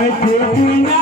मन में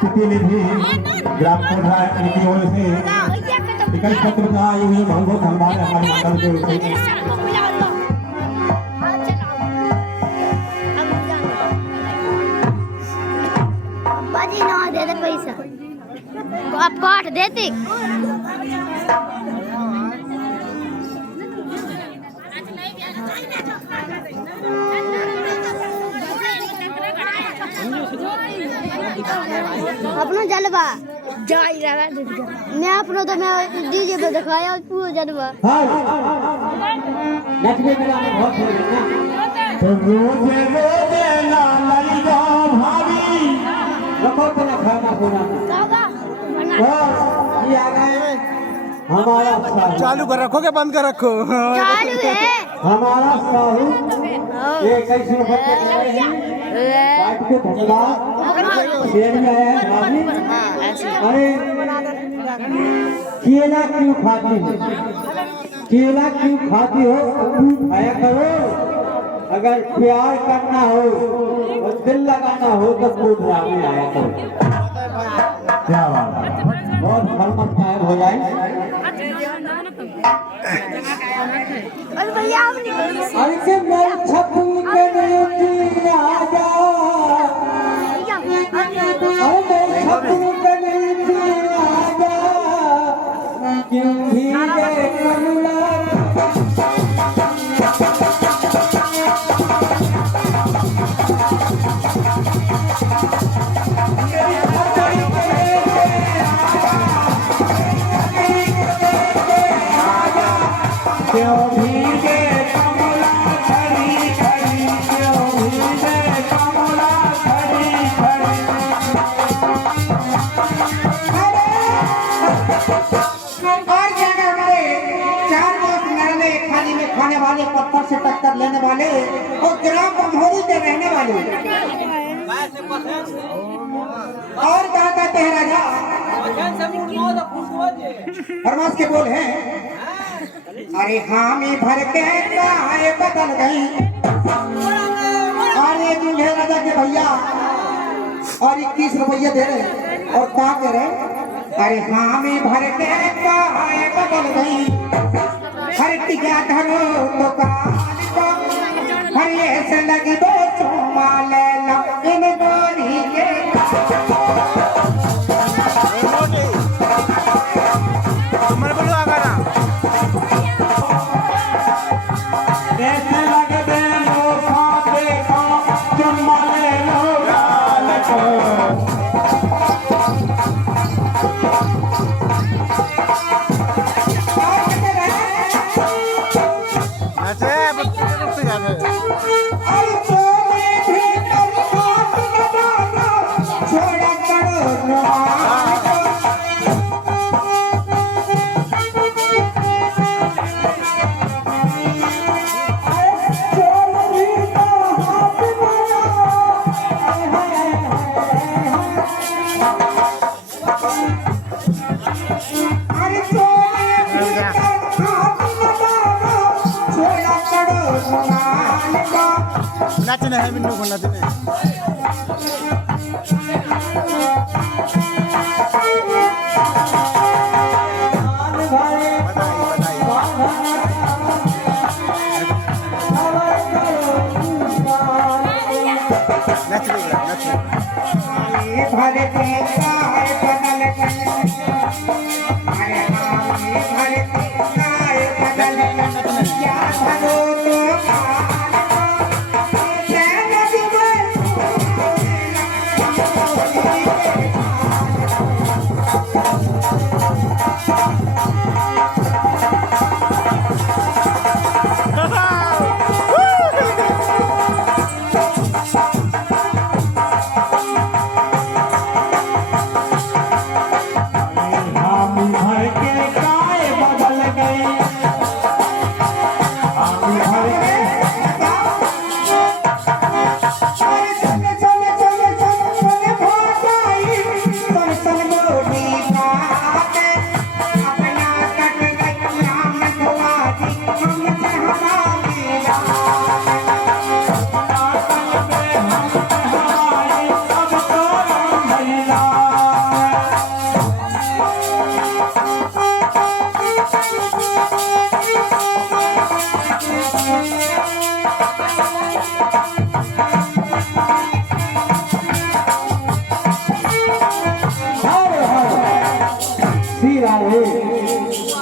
प्रतिनिधि ग्राम कोठा की ओर से 21 पत्र का ये मांगो धनबाद हमारे मंडल के ओर से बाजी ना दे दे पैसा आप काट देते अपना जलवा मैं अपना तो मैं डीजे पे दिखाया पूरा जलवा नचने में बहुत तो रोजे रोजे ना लड़ी जाओ भाभी रखो तो ना खाना पूरा ये आ गए हमारा चालू कर रखो के बंद कर रखो चालू है हमारा साहू ये कैसे बच्चे खड़े हैं बात के धन्यवाद शेर में है भाभी अरे केला क्यों खाती हो केला क्यों खाती हो दूध खाया करो अगर प्यार करना हो और दिल लगाना हो तो दूध में आया करो क्या बात बहुत हरमत कायम हो जाए अरे के मेरे छप्पू के नीचे आ जा अरे मेरे छप्पू के नीचे आ जा क्यों भीगे कमला क्यों भीगे कमला खड़ी खड़ी क्यों भीगे कमला खाने खाने में खाने वाले, पत्थर से टक्कर लेने वाले और ग्राम बंभोरी के रहने वाले। और क्या कहते हैं राजा? फरमाश के बोल हैं, अरे हामी भर के काहे बदल गई। अरे दूल्हे राजा के भैया और 21 रुपये दे रहे और क्या कह रहे? अरे हामी भर के काहे बदल गई। हर टिका धरो तो काल को हर ये से लगी दो चुमा ले लो इन गोरी के। तुम्हारे बोलो आगारा कैसे लगे दे लो खाते को चुम्मा ले लो लाल को। नाचने है मिन्नू को नाचने।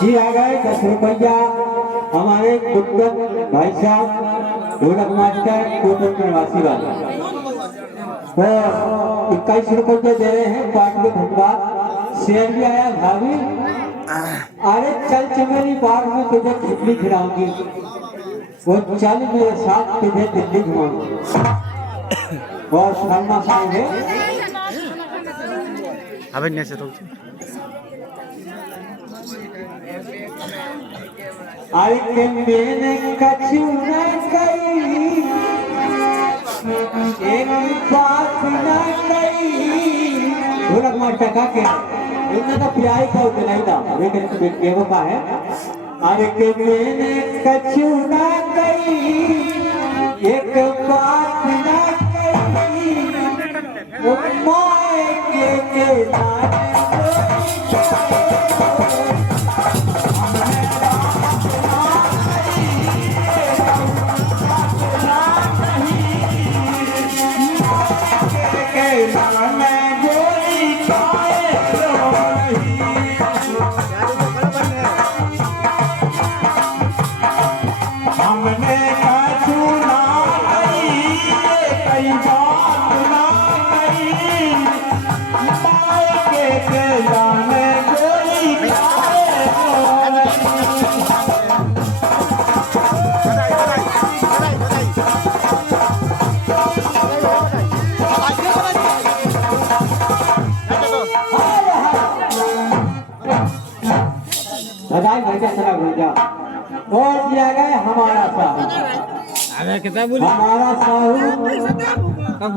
जी आ गए 10 रुपया हमारे कुत्तक भाई साहब ढोलक मास्टर कोटक निवासी वाले और 21 रुपये दे रहे हैं। पार्ट में धन्यवाद। शेयर भी आया भाभी। अरे चल चमेली बाग में तुझे खिचड़ी खिलाऊंगी, वो चल मेरे साथ तुझे दिल्ली घुमाऊंगी। और शर्मा साहब है अभी नहीं से तो अरे के मैंने कछु न कही, एक बात न कही। ढोलक मास्टर का क्या इनने तो पियाई का उतना ही था, लेकिन बेवो का है। अरे के मैंने कछु न कही, एक बात न कही। वो माए के नाम बधाई भैया चला भैया और दिया गया हमारा साहू। हमारा साहू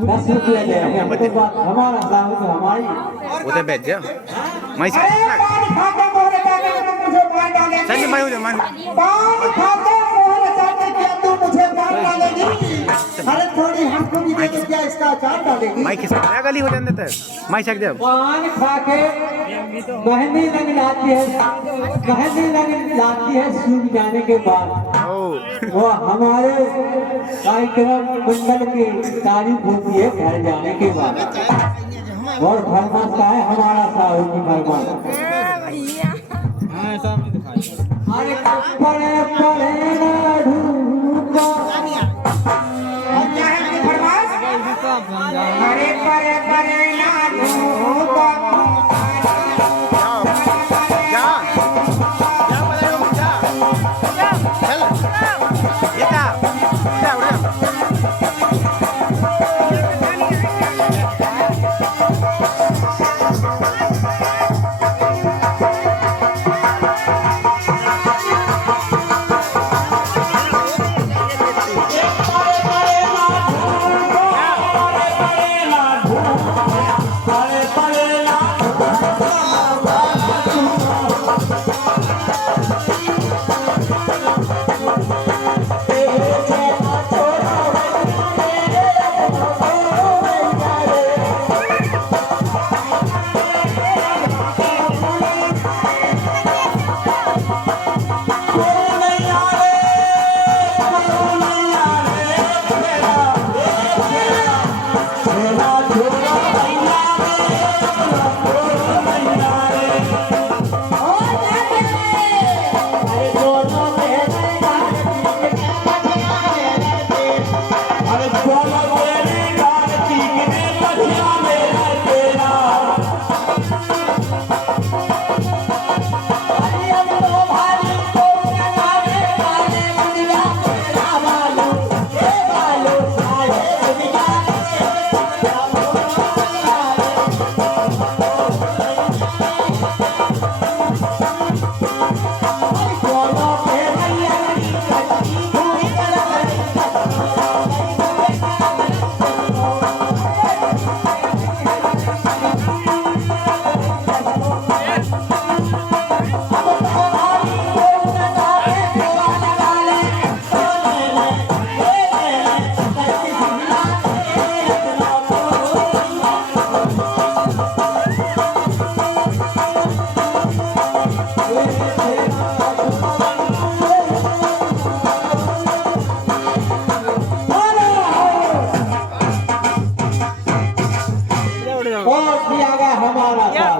10 रुपया दे। हमारा साहू तो हमारी। उधर बैठ जा मैं अरे पान खाते मोहरे चाटे के तुम मुझे मार डालेगी। चल मैं उधर मैं पान खाते मोहरे चाटे के तुम मुझे मार डालेगी। अरे थोड़ी हमको भी दे दो, क्या इसका अचार डालेगी? मैं किस गली हो जाने देते मैं चेक दे पान खा के मेहंदी लग लाती है, मेहंदी लग लाती है सूख जाने के बाद। ओ वो हमारे कार्यक्रम मंडल की तारीफ होती है घर जाने के बाद। और फरमाश का है हमारा साहू की फरमाश। अरे पड़े पड़े ना ढूंढा। क्या है अपनी फरमाश? अरे परे परे ना ढूंढो। जा जा पता है जा चल ये जा जा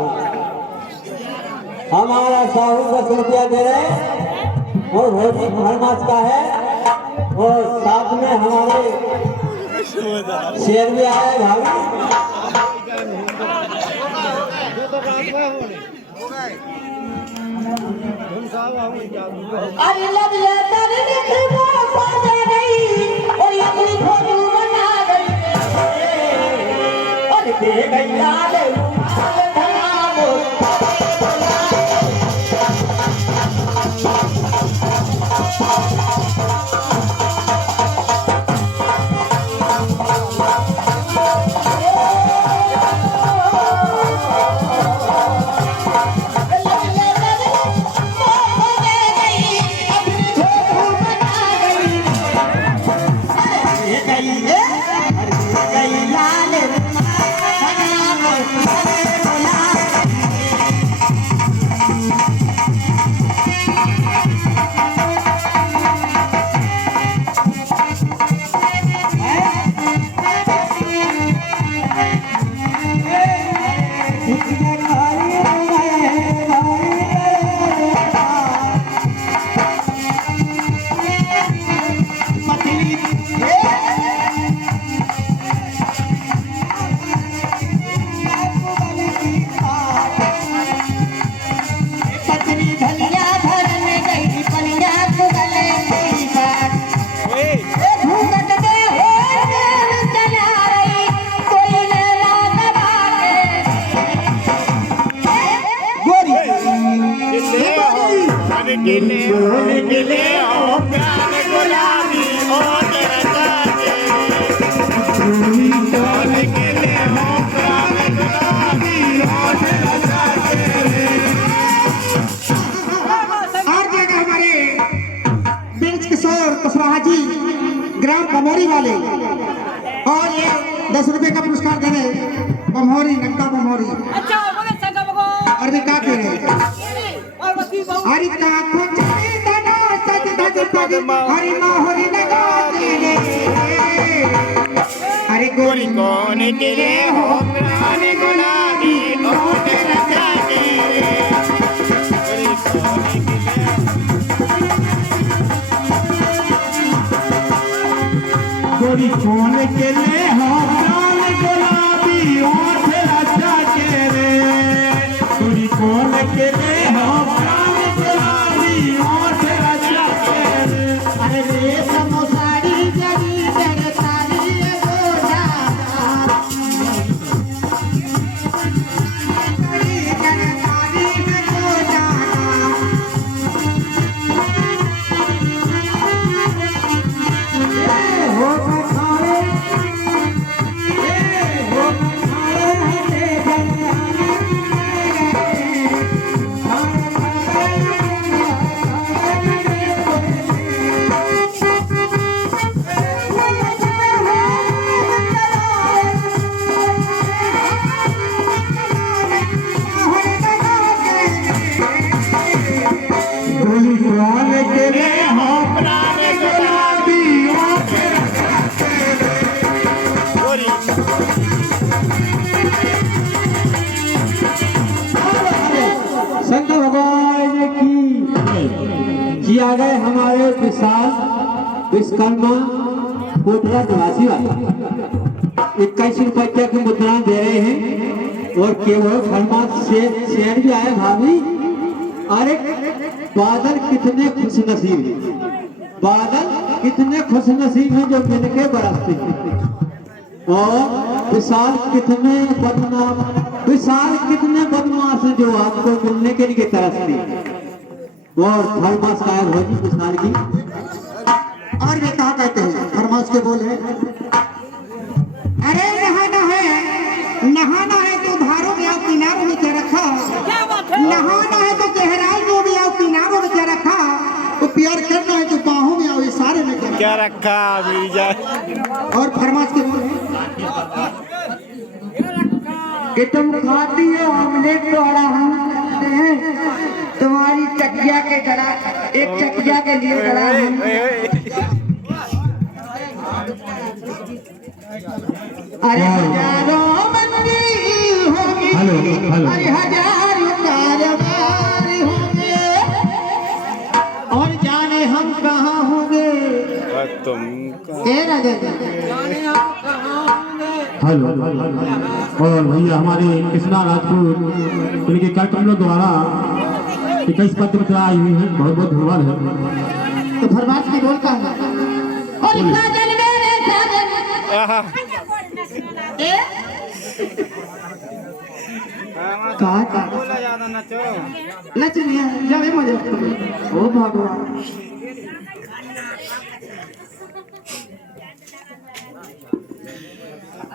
उधर हमारा साहू 10 रुपया दे रहे और भोजी फरमाश का है। और साथ में हमारे शेर भी आए भाभी। अरे लग ले तेरे देखो पाजा गई और ये कोई फोटो बना गई और दे गई लाल लाल धनामो। लग ले तेरे देखो पाजा गई कुशवाहा जी ग्राम बमोरी वाले और ये 10 रुपए का पुरस्कार दे रहे बमोरी नक्का बमोरी। अरे क्या कह रहे अरे हरी माहौरी लगा तेरे अरे गोरी कौन तेरे हो प्राण गुलाबी कौन रचा तेरे गोरी कौन तेरे हो प्राण गुलाबी ओठ रचा तेरे गोरी कौन तेरे हो प्राण गुलाबी ओठ रचा तेरे अरे रे समोसारी जरी तेरे सारी गोरा शंकर भगवान की किया गए हमारे विशाल विश्वकर्मा कोटरा निवासी वाले 21 रुपये की मुद्रा दे रहे हैं और केवल फरमा शेर भी आए भाभी। अरे बादल कितने खुश नसीब हैं बादल कितने खुश नसीब हैं जो मिलके बरसते हैं और विशाल कितने बदमाश हैं जो आपको मिलने के लिए तरसते हैं और फरमाश गायब होगी विशाल की। और वे कहा कहते हैं फरमाश के बोले अरे नहाना है तो धारों में आओ किनारों में क्या रखा नहाना है तो गहराइयों में आओ किनारों में क्या रखा तो प्यार करना है तो बाहों में आओ इशारे में क्या रखा मिर्जा और फरमाश के बोले कि तुम खाती हो ऑमलेट तो तुम्हारी चकिया के जरा एक चकिया के लिए जरा अरे हजारों मंदी होगी अरे हजारों कारोबार होंगे और जाने हम कहाँ होंगे तुम तेरा हेलो और भैया हमारे कृष्णा राजपूत इनके कार्यक्रमों द्वारा 21 पत्र में आई हुई है बहुत बहुत धन्यवाद है। तो फरमाश की बोलता है और साजन मेरे साजन कहा नच लिया जावे मजा ओ भगवान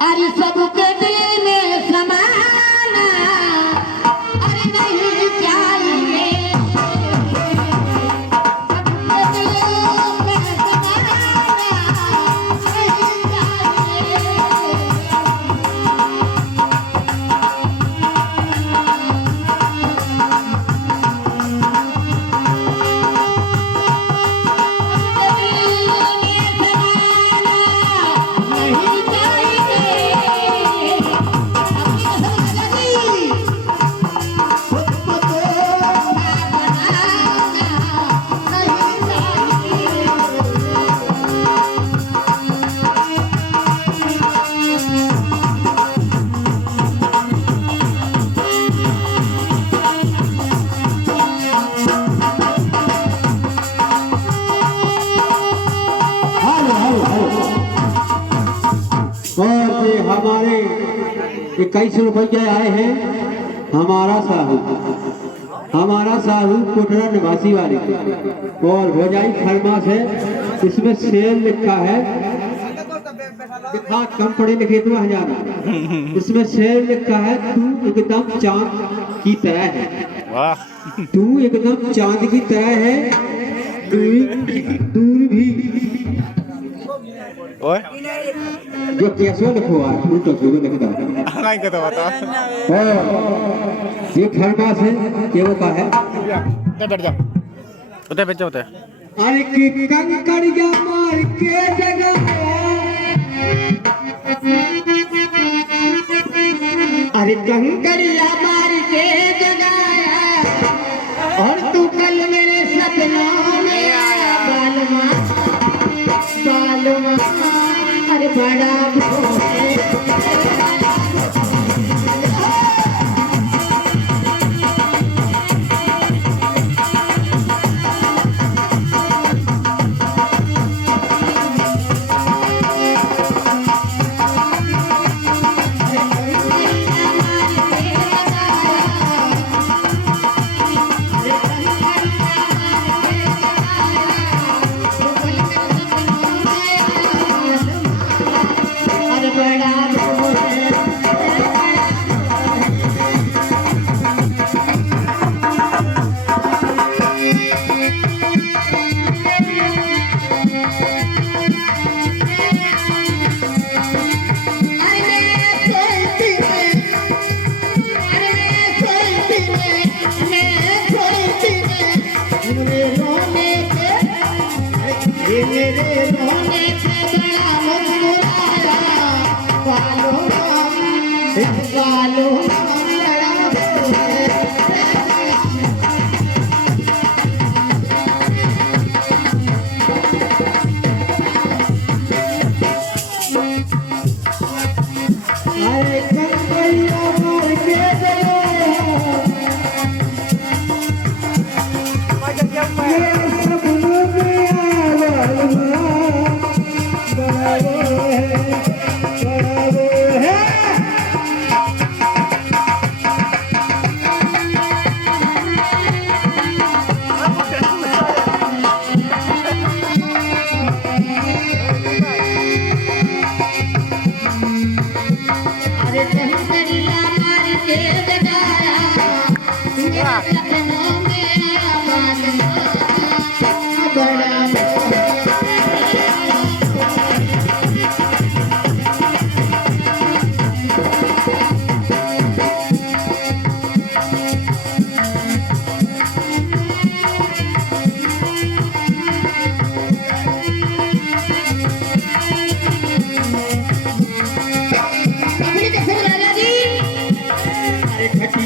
अरे सबके दिल में समाना अरे नहीं चाहिए सबके दिल में समाना नहीं चाहिए और ये हमारे 21 रुपये आए हैं हमारा साहू कोटरा निवासी वाले और भोजाई फरमाश है। इसमें सेल लिखा है दिखा कम पढ़े लिखे तो हजारा इसमें शेर लिखा है तू एकदम चांद की तरह है वाह तू एकदम चांद की तरह है दूर भी ओए जो कैसे लिखो आज उल्टा छोड़ो लिख दो नहीं कहता बता ये खरमास है ये वो का है बैठ जा उठे बच्चे उठे अरे कि कंकड़िया मार के जगह अरे कंकड़िया मार के जगाया और तू कल मेरे सपनों में आया बालमा बालमा अरे बड़ा भोर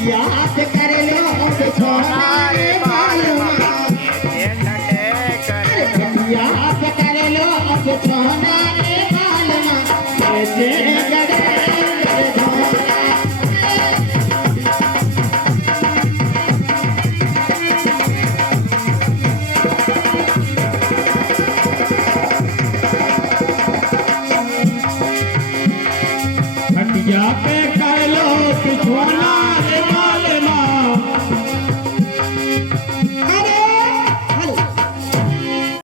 याद कर लो सोना रे बालमा याद कर लो सोना रे बालमा ऐसे गड़े धोना खटिया पे